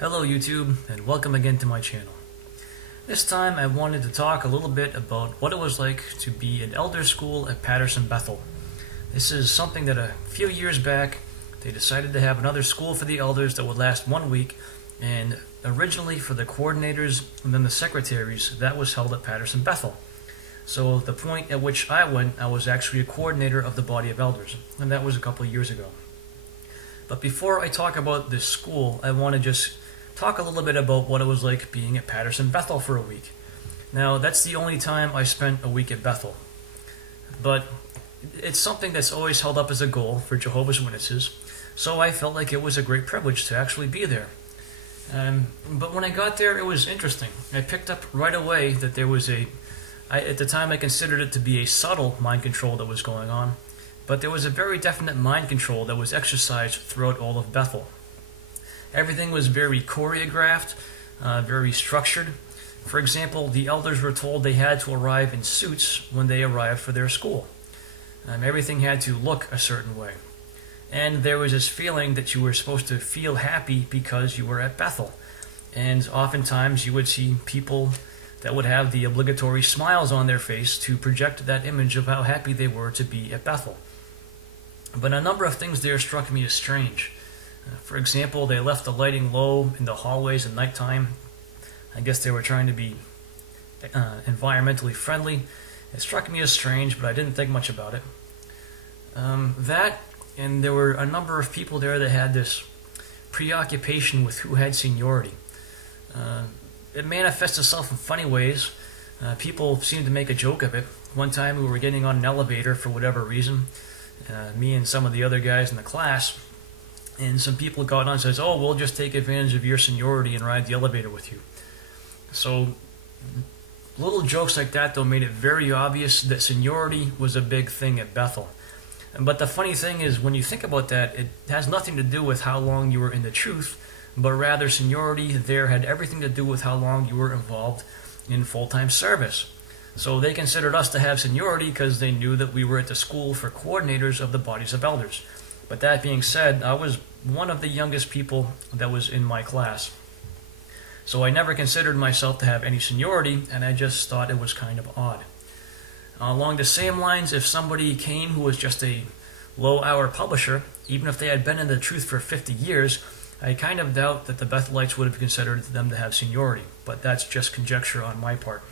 Hello YouTube, and welcome again to my channel. This time I wanted to talk a little bit about what it was like to be in elder school at Patterson Bethel. This is something that a few years back they decided to have another school for the elders that would last 1 week, and originally for the coordinators and then the secretaries, that was held at Patterson Bethel. So the point at which I went, I was actually a coordinator of the body of elders, and that was a couple of years ago. But before I talk about this school, I want to just talk a little bit about what it was like being at Patterson Bethel for a week. Now, that's the only time I spent a week at Bethel. But it's something that's always held up as a goal for Jehovah's Witnesses, so I felt like it was a great privilege to actually be there. But when I got there, it was interesting. I picked up right away that there was at the time I considered it to be a subtle mind control that was going on, but there was a very definite mind control that was exercised throughout all of Bethel. Everything was very choreographed, very structured. For example, the elders were told they had to arrive in suits when they arrived for their school. Everything had to look a certain way. And there was this feeling that you were supposed to feel happy because you were at Bethel. And oftentimes you would see people that would have the obligatory smiles on their face to project that image of how happy they were to be at Bethel. But a number of things there struck me as strange. For example, they left the lighting low in the hallways at nighttime. I guess they were trying to be environmentally friendly. It struck me as strange, but I didn't think much about it. And there were a number of people there that had this preoccupation with who had seniority. It manifests itself in funny ways. People seemed to make a joke of it. One time we were getting on an elevator for whatever reason, me and some of the other guys in the class, and some people got on and says, "Oh, we'll just take advantage of your seniority and ride the elevator with you." So little jokes like that, though, made it very obvious that seniority was a big thing at Bethel. But the funny thing is, when you think about that, it has nothing to do with how long you were in the truth, but rather seniority there had everything to do with how long you were involved in full-time service. So they considered us to have seniority because they knew that we were at the school for coordinators of the bodies of elders. But that being said, I was one of the youngest people that was in my class. So I never considered myself to have any seniority, and I just thought it was kind of odd. Along the same lines, if somebody came who was just a low-hour publisher, even if they had been in the truth for 50 years, I kind of doubt that the Bethelites would have considered them to have seniority, but that's just conjecture on my part.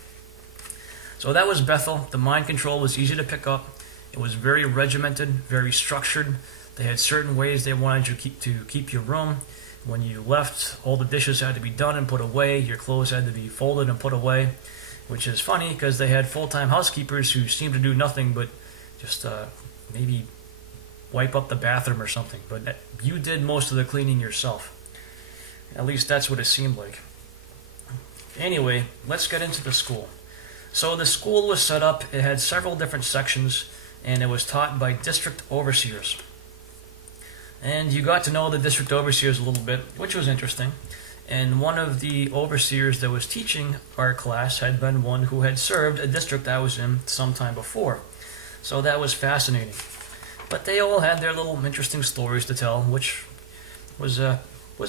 So that was Bethel. The mind control was easy to pick up. It was very regimented, very structured. They had certain ways they wanted you to keep your room. When you left, all the dishes had to be done and put away. Your clothes had to be folded and put away, which is funny because they had full-time housekeepers who seemed to do nothing but just maybe wipe up the bathroom or something. But you did most of the cleaning yourself. At least that's what it seemed like. Anyway, let's get into the school. So the school was set up. It had several different sections, and it was taught by district overseers. And you got to know the district overseers a little bit, which was interesting. And one of the overseers that was teaching our class had been one who had served a district I was in some time before. So that was fascinating. But they all had their little interesting stories to tell, which was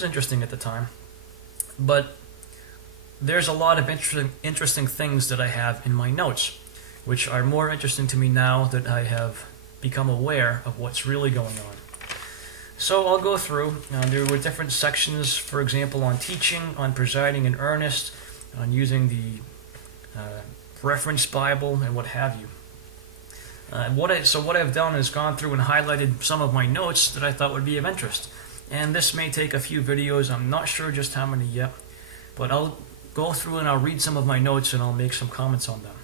interesting at the time. But there's a lot of interesting things that I have in my notes, which are more interesting to me now that I have become aware of what's really going on. So I'll go through. There were different sections, for example, on teaching, on presiding in earnest, on using the reference Bible, and what have you. What I've done is gone through and highlighted some of my notes that I thought would be of interest. And this may take a few videos. I'm not sure just how many yet. But I'll go through and I'll read some of my notes and I'll make some comments on them.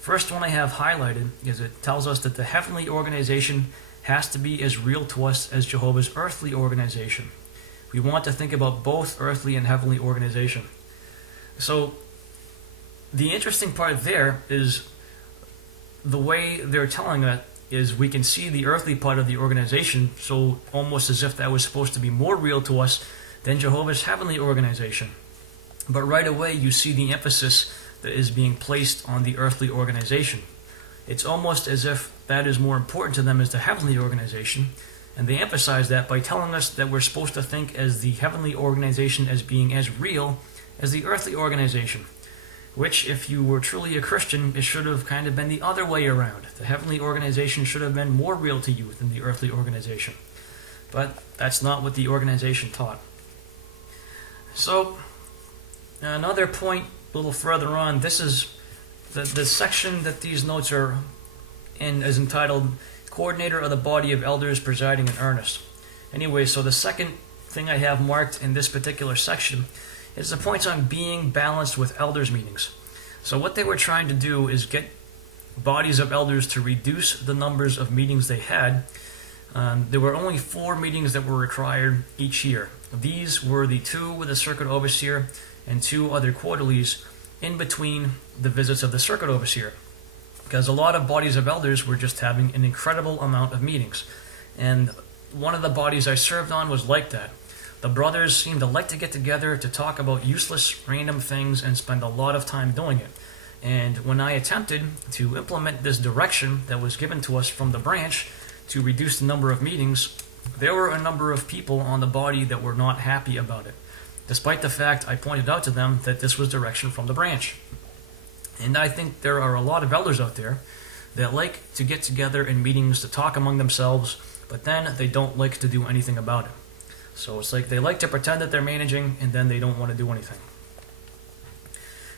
First one I have highlighted is it tells us that the heavenly organization has to be as real to us as Jehovah's earthly organization. We want to think about both earthly and heavenly organization. So the interesting part there is the way they're telling it is we can see the earthly part of the organization, so almost as if that was supposed to be more real to us than Jehovah's heavenly organization. But right away you see the emphasis that is being placed on the earthly organization. It's almost as if that is more important to them as the heavenly organization, And they emphasize that by telling us that we're supposed to think as the heavenly organization as being as real as the earthly organization. Which, if you were truly a Christian, it should have kind of been the other way around. The heavenly organization should have been more real to you than the earthly organization. But that's not what the organization taught. So, another point a little further on, this is the section that these notes are in is entitled Coordinator of the Body of Elders Presiding in Earnest. Anyway, so the second thing I have marked in this particular section is the points on being balanced with elders meetings. So what they were trying to do is get bodies of elders to reduce the numbers of meetings they had. There were only 4 meetings that were required each year. These were the 2 with the circuit overseer and 2 other quarterlies in between the visits of the circuit overseer. Because a lot of bodies of elders were just having an incredible amount of meetings. And one of the bodies I served on was like that. The brothers seemed to like to get together to talk about useless, random things and spend a lot of time doing it. And when I attempted to implement this direction that was given to us from the branch to reduce the number of meetings, there were a number of people on the body that were not happy about it, despite the fact I pointed out to them that this was direction from the branch. And I think there are a lot of elders out there that like to get together in meetings to talk among themselves, but then they don't like to do anything about it. So it's like they like to pretend that they're managing, and then they don't want to do anything.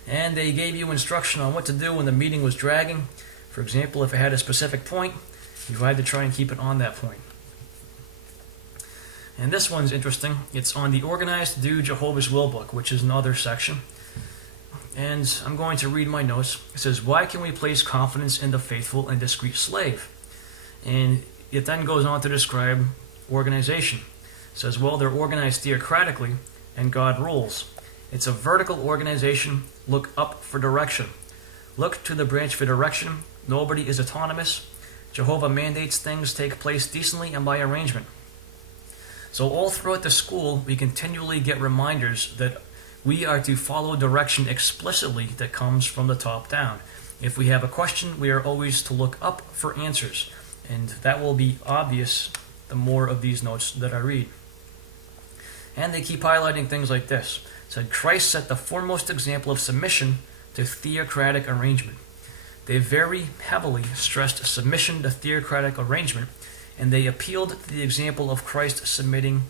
And they gave you instruction on what to do when the meeting was dragging. For example, if it had a specific point, you had to try and keep it on that point. And this one's interesting. It's on the Organized to Do Jehovah's Will book, which is another section. And I'm going to read my notes. It says, why can we place confidence in the faithful and discreet slave? And it then goes on to describe organization. It says, well, they're organized theocratically, and God rules. It's a vertical organization. Look up for direction. Look to the branch for direction. Nobody is autonomous. Jehovah mandates things take place decently and by arrangement. So all throughout the school, we continually get reminders that we are to follow direction explicitly that comes from the top down. If we have a question, we are always to look up for answers. And that will be obvious the more of these notes that I read. And they keep highlighting things like this. It said, Christ set the foremost example of submission to theocratic arrangement. They very heavily stressed submission to theocratic arrangement, and they appealed to the example of Christ submitting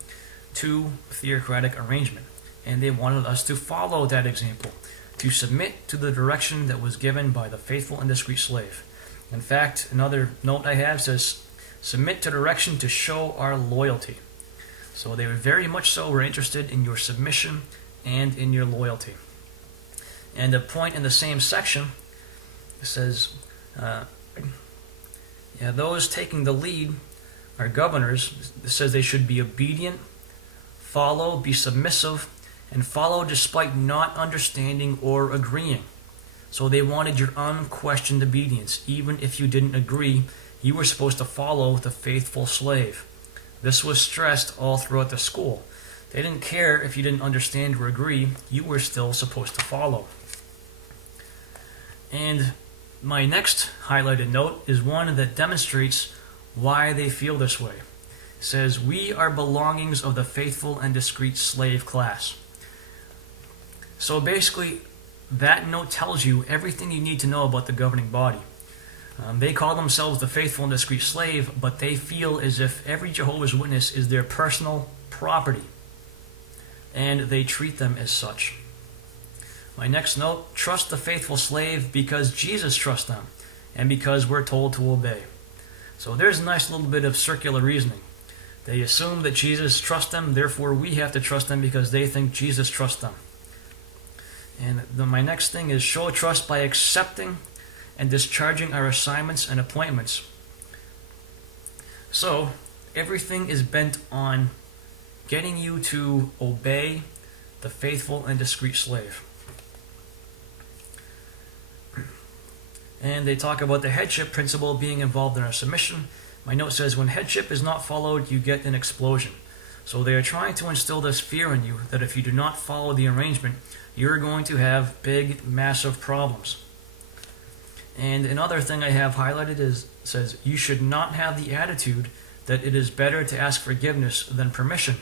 to theocratic arrangement. And they wanted us to follow that example, to submit to the direction that was given by the faithful and discreet slave. In fact, another note I have says, submit to direction to show our loyalty. So they very much so were interested in your submission and in your loyalty. And a point in the same section says, those taking the lead are governors. It says they should be obedient, follow, be submissive, and follow despite not understanding or agreeing. So they wanted your unquestioned obedience. Even if you didn't agree, you were supposed to follow the faithful slave. This was stressed all throughout the school. They didn't care if you didn't understand or agree, you were still supposed to follow. And my next highlighted note is one that demonstrates why they feel this way. It says, we are belongings of the faithful and discreet slave class. So basically, that note tells you everything you need to know about the governing body. They call themselves the faithful and discreet slave, but they feel as if every Jehovah's Witness is their personal property, and they treat them as such. My next note, trust the faithful slave because Jesus trusts them, and because we're told to obey. So there's a nice little bit of circular reasoning. They assume that Jesus trusts them, therefore we have to trust them because they think Jesus trusts them. And my next thing is show trust by accepting and discharging our assignments and appointments. So, everything is bent on getting you to obey the faithful and discreet slave. And they talk about the headship principle being involved in our submission. My note says, when headship is not followed, you get an explosion. So they are trying to instill this fear in you that if you do not follow the arrangement, you're going to have big, massive problems. And another thing I have highlighted says, you should not have the attitude that it is better to ask forgiveness than permission.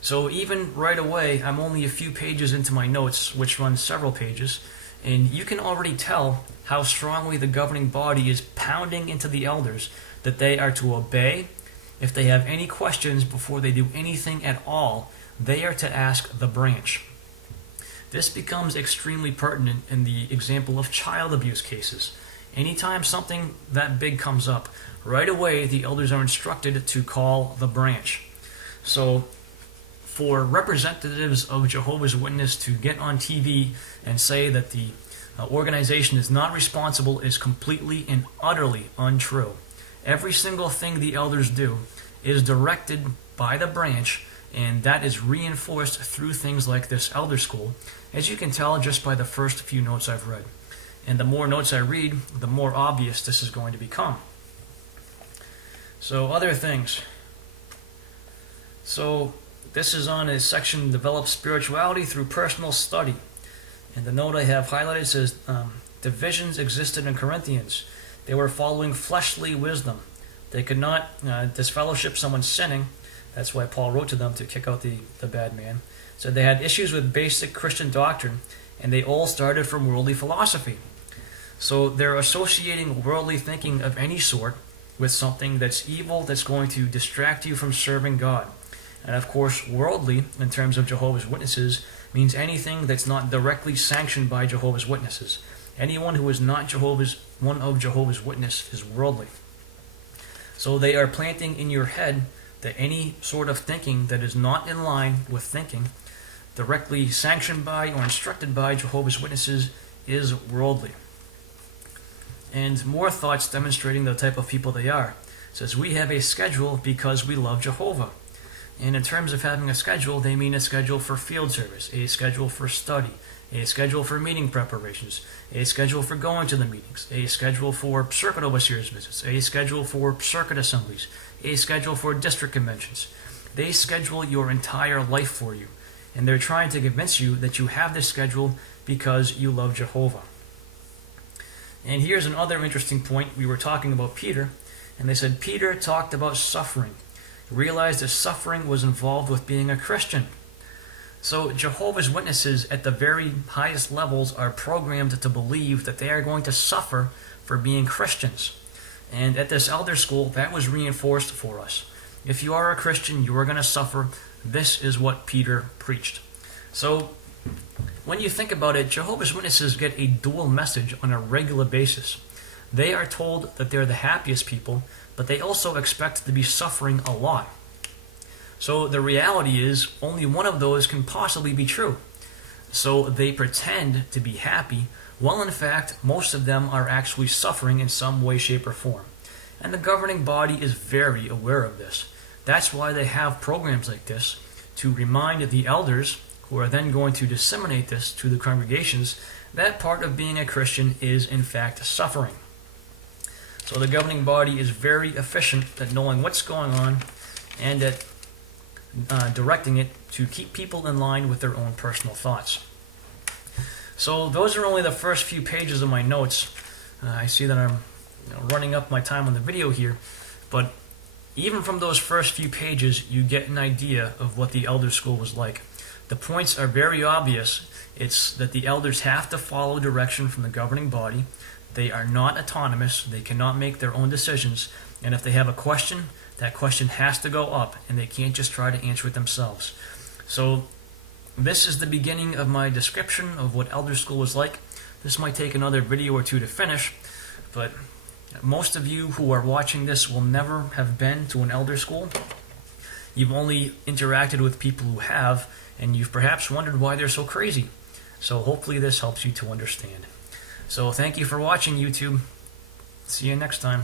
So even right away, I'm only a few pages into my notes, which run several pages, and you can already tell how strongly the governing body is pounding into the elders that they are to obey. If they have any questions before they do anything at all, they are to ask the branch. This becomes extremely pertinent in the example of child abuse cases. Anytime something that big comes up, right away the elders are instructed to call the branch. So for representatives of Jehovah's Witness to get on TV and say that the organization is not responsible is completely and utterly untrue. Every single thing the elders do is directed by the branch, and that is reinforced through things like this elder school, as you can tell just by the first few notes I've read. And the more notes I read, the more obvious this is going to become. So other things. So this is on a section, Develop Spirituality Through Personal Study. And the note I have highlighted says, divisions existed in Corinthians. They were following fleshly wisdom. They could not disfellowship someone sinning. That's why Paul wrote to them to kick out the bad man. So they had issues with basic Christian doctrine, and they all started from worldly philosophy. So they're associating worldly thinking of any sort with something that's evil, that's going to distract you from serving God. And of course, worldly, in terms of Jehovah's Witnesses, means anything that's not directly sanctioned by Jehovah's Witnesses. Anyone who is not one of Jehovah's Witnesses is worldly. So they are planting in your head that any sort of thinking that is not in line with thinking directly sanctioned by or instructed by Jehovah's Witnesses is worldly. And more thoughts demonstrating the type of people they are. It says, we have a schedule because we love Jehovah. And in terms of having a schedule, they mean a schedule for field service, a schedule for study, a schedule for meeting preparations, a schedule for going to the meetings, a schedule for circuit overseers visits, a schedule for circuit assemblies, a schedule for district conventions. They schedule your entire life for you. And they're trying to convince you that you have this schedule because you love Jehovah. And here's another interesting point. We were talking about Peter, and they said Peter talked about suffering. He realized that suffering was involved with being a Christian. So Jehovah's Witnesses at the very highest levels are programmed to believe that they are going to suffer for being Christians. And at this elder school, that was reinforced for us. If you are a Christian, you are going to suffer. This is what Peter preached. So when you think about it, Jehovah's Witnesses get a dual message on a regular basis. They are told that they're the happiest people, but they also expect to be suffering a lot. So the reality is only one of those can possibly be true. So they pretend to be happy, while in fact most of them are actually suffering in some way, shape, or form. And the governing body is very aware of this. That's why they have programs like this, to remind the elders, who are then going to disseminate this to the congregations, that part of being a Christian is in fact suffering. So the governing body is very efficient at knowing what's going on and at directing it to keep people in line with their own personal thoughts. So those are only the first few pages of my notes. I see that I'm running up my time on the video here, but even from those first few pages, you get an idea of what the elder school was like. The points are very obvious. It's that the elders have to follow direction from the governing body. They are not autonomous. They cannot make their own decisions. And if they have a question, that question has to go up, and they can't just try to answer it themselves. So this is the beginning of my description of what elder school was like. This might take another video or two to finish, but most of you who are watching this will never have been to an elder school. You've only interacted with people who have, and you've perhaps wondered why they're so crazy. So hopefully this helps you to understand. So thank you for watching, YouTube. See you next time.